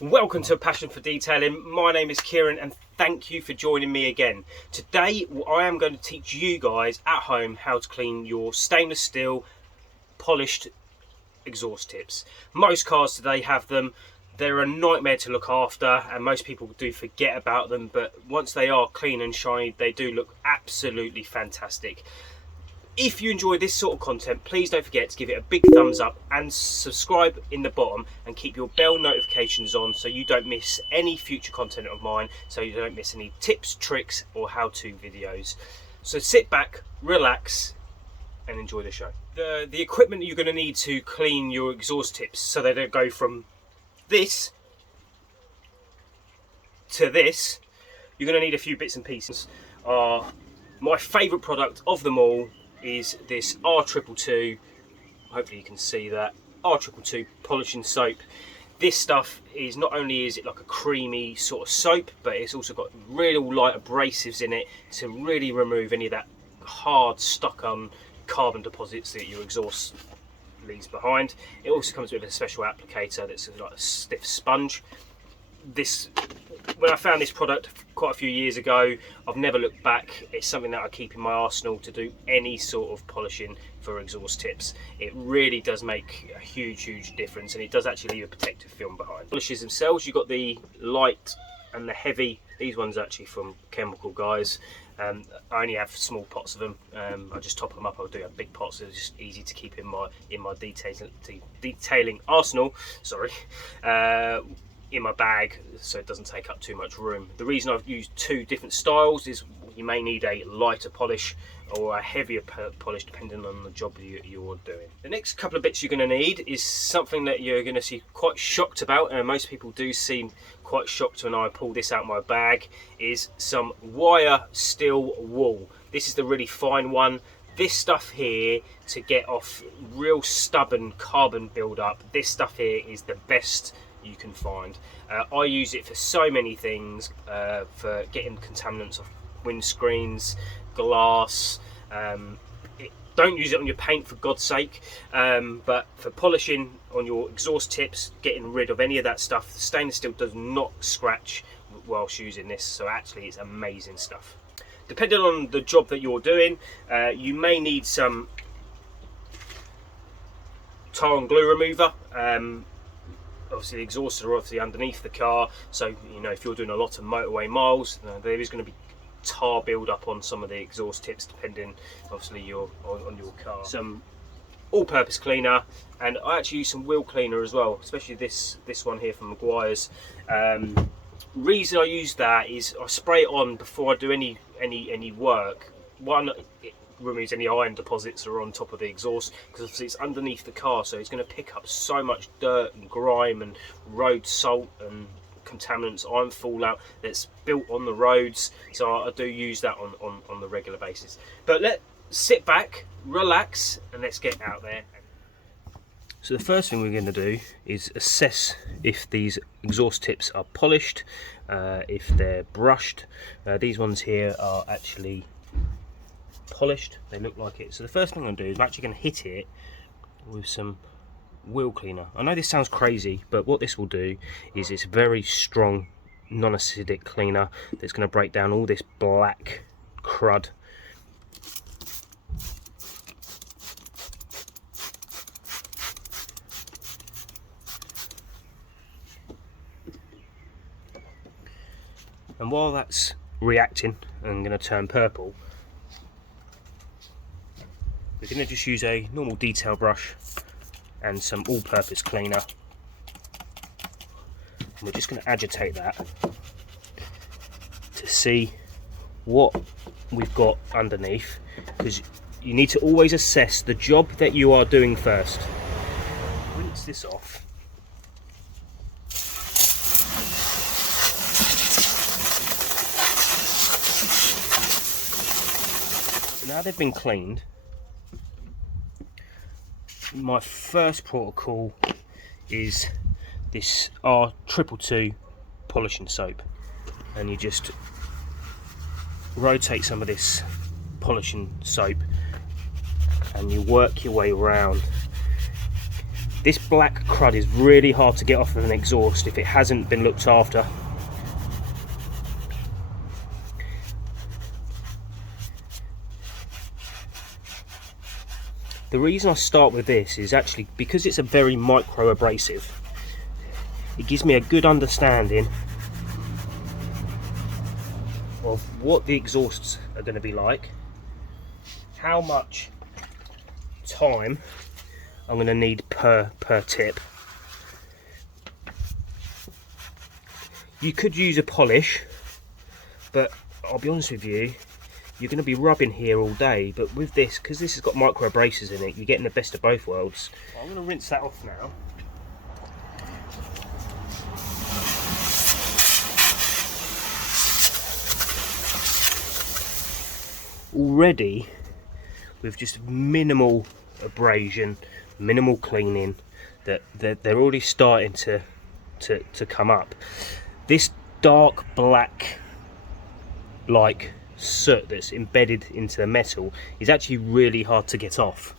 Welcome to A Passion for Detailing. My name is Kiran and thank you for joining me again. Today I am going to teach you guys at home how to clean your stainless steel polished exhaust tips. Most cars today have them. They're a nightmare to look after and most people do forget about them, but once they are clean and shiny they do look absolutely fantastic. If you enjoy this sort of content, please don't forget to give it a big thumbs up and subscribe in the bottom and keep your bell notifications on so you don't miss any future content of mine, so you don't miss any tips, tricks or how-to videos. So sit back, relax and enjoy the show. The equipment you're going to need to clean your exhaust tips so they don't go from this to this, you're going to need a few bits and pieces. My favourite product of them all is this R222, hopefully you can see that, R222 polishing soap. This stuff is not only is it like a creamy sort of soap, but it's also got real light abrasives in it to really remove any of that hard stuck on carbon deposits that your exhaust leaves behind. It also comes with a special applicator that's like a stiff sponge. When I found this product quite a few years ago, I've never looked back. It's something that I keep in my arsenal to do any sort of polishing for exhaust tips. It really does make a huge difference, and it does actually leave a protective film behind. Polishes themselves, you've got the light and the heavy. These ones are actually from Chemical Guys. I only have small pots of them. I just top them up. I do have big pots, so it's just easy to keep in my detailing arsenal. Sorry. In my bag, so it doesn't take up too much room. The reason I've used two different styles is you may need a lighter polish or a heavier polish depending on the job you're doing. The next couple of bits you're going to need is something that you're going to see quite shocked about, and most people do seem quite shocked when I pull this out of my bag, is some wire steel wool. This is the really fine one. This stuff here, to get off real stubborn carbon build-up, this stuff here is the best you can find. I use it for so many things, for getting contaminants off windscreens, glass. Don't use it on your paint for God's sake, but for polishing on your exhaust tips, getting rid of any of that stuff, stainless steel does not scratch whilst using this, so actually it's amazing stuff. Depending on the job that you're doing, you may need some tar and glue remover. Obviously the exhausts are obviously underneath the car, so you know, if you're doing a lot of motorway miles, there is going to be tar build up on some of the exhaust tips depending obviously on your car. Some all-purpose cleaner, and I actually use some wheel cleaner as well, especially this one here from Maguire's. Reason I use that is I spray it on before I do any work. One, it removes any iron deposits that are on top of the exhaust, because obviously it's underneath the car, so it's going to pick up so much dirt and grime and road salt and contaminants, iron fallout that's built on the roads, so I do use that on the regular basis. But let's sit back, relax, and let's get out there. So the first thing we're going to do is assess if these exhaust tips are polished, if they're brushed. These ones here are actually polished, they look like it. So the first thing I'm going to do is I'm actually going to hit it with some wheel cleaner. I know this sounds crazy, but what this will do is it's a very strong non-acidic cleaner that's going to break down all this black crud. And while that's reacting and going to turn purple, we're going to just use a normal detail brush and some all-purpose cleaner, and we're just going to agitate that to see what we've got underneath, because you need to always assess the job that you are doing first. Rinse this off. Now they've been cleaned, my first protocol is this R222 polishing soap, and you just rotate some of this polishing soap and you work your way around This black crud is really hard to get off of an exhaust if it hasn't been looked after. The reason I start with this is actually because it's a very micro abrasive. It gives me a good understanding of what the exhausts are going to be like, how much time I'm going to need per tip. You could use a polish, but I'll be honest with you, you're going to be rubbing here all day. But with this, because this has got micro abrasives in it, you're getting the best of both worlds. I'm going to rinse that off now. Already, with just minimal abrasion, minimal cleaning, that they're already starting to come up. This dark black like soot that's embedded into the metal is actually really hard to get off.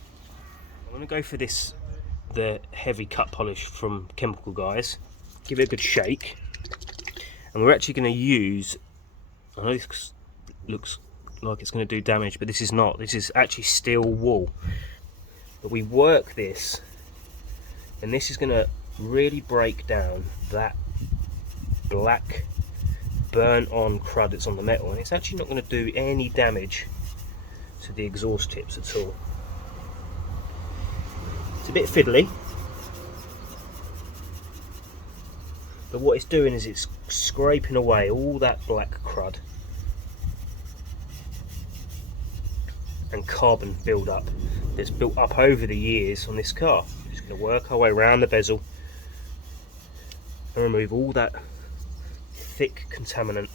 I'm going to go for the heavy cut polish from Chemical Guys, give it a good shake, and we're actually going to use, I know this looks like it's going to do damage, but this is not. This is actually steel wool. But we work this, and this is going to really break down that black burnt on crud that's on the metal, and it's actually not going to do any damage to the exhaust tips at all. It's a bit fiddly, but what it's doing is it's scraping away all that black crud and carbon build-up that's built up over the years on this car. We're just going to work our way around the bezel and remove all that thick contaminant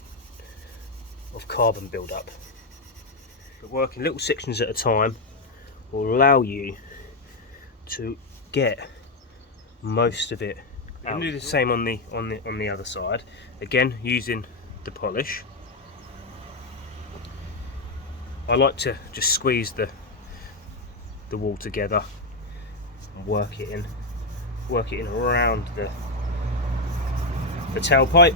of carbon build-up. But working little sections at a time will allow you to get most of it out. I'm going to do the same on the other side. Again, using the polish. I like to just squeeze the wool together and work it in around the tailpipe,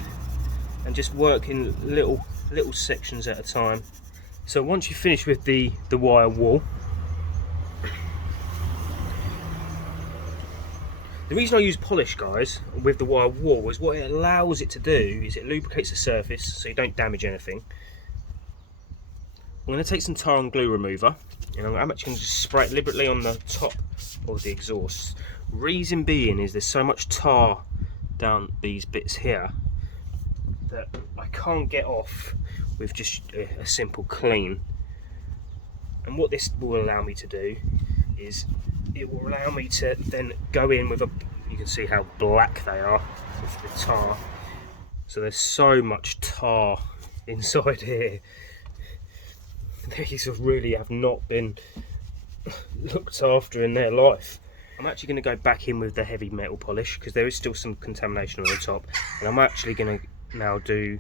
and just work in little sections at a time. So once you finish with the wire wool, the reason I use polish, guys, with the wire wool is what it allows it to do is it lubricates the surface so you don't damage anything. I'm going to take some tar and glue remover, and I'm actually going to just spray it deliberately on the top of the exhaust. Reason being is there's so much tar down these bits here that I can't get off with just a simple clean. And what this will allow me to do is it will allow me to then go in with you can see how black they are with the tar. So there's so much tar inside here. These really have not been looked after in their life. I'm actually going to go back in with the heavy metal polish because there is still some contamination on the top, and I'm actually going to now do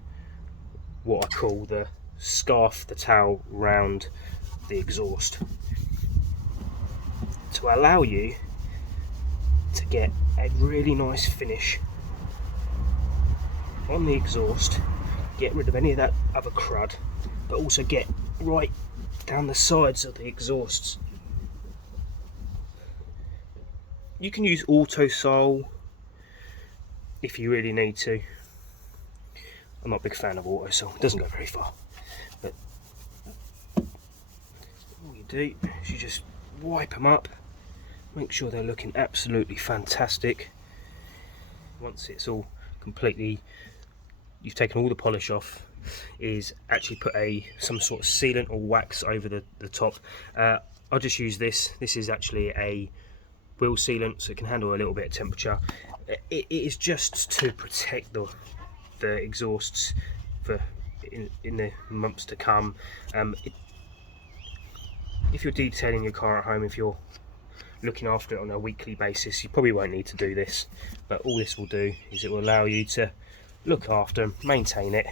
what I call the scarf the towel round the exhaust to allow you to get a really nice finish on the exhaust, get rid of any of that other crud, but also get right down the sides of the exhausts. You can use auto sole if you really need to. I'm not a big fan of auto sole, it doesn't go very far. But all you do is you just wipe them up, make sure they're looking absolutely fantastic. Once it's all completely, you've taken all the polish off, is actually put some sort of sealant or wax over the top. I'll just use this. This is actually a wheel sealant, so it can handle a little bit of temperature. It is just to protect the exhausts for in the months to come. If you're detailing your car at home, if you're looking after it on a weekly basis, you probably won't need to do this, but all this will do is it will allow you to look after and maintain it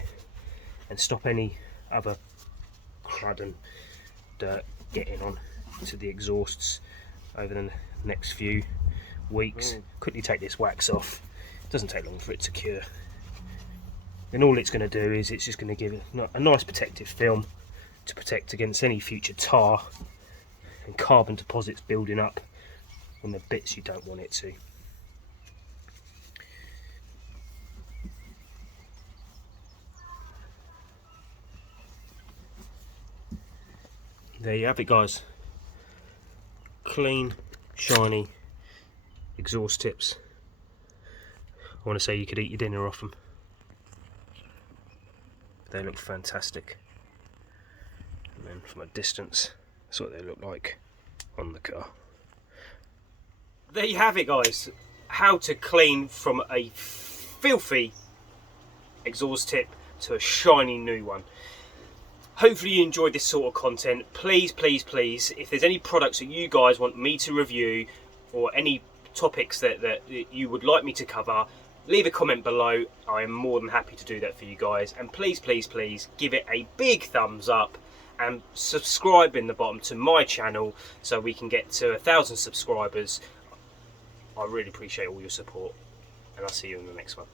and stop any other crud and dirt getting on to the exhausts over the next few weeks. Quickly take this wax off. It doesn't take long for it to cure. And all it's going to do is it's just going to give it a nice protective film to protect against any future tar and carbon deposits building up on the bits you don't want it to. There you have it, guys. Clean, shiny exhaust tips. I want to say you could eat your dinner off them. They look fantastic. And then from a distance, that's what they look like on the car. There you have it, guys. How to clean from a filthy exhaust tip to a shiny new one. Hopefully you enjoyed this sort of content. Please, please, please, if there's any products that you guys want me to review or any topics that you would like me to cover, leave a comment below. I am more than happy to do that for you guys. And please, please, please give it a big thumbs up and subscribe in the bottom to my channel so we can get to 1,000 subscribers. I really appreciate all your support, and I'll see you in the next one.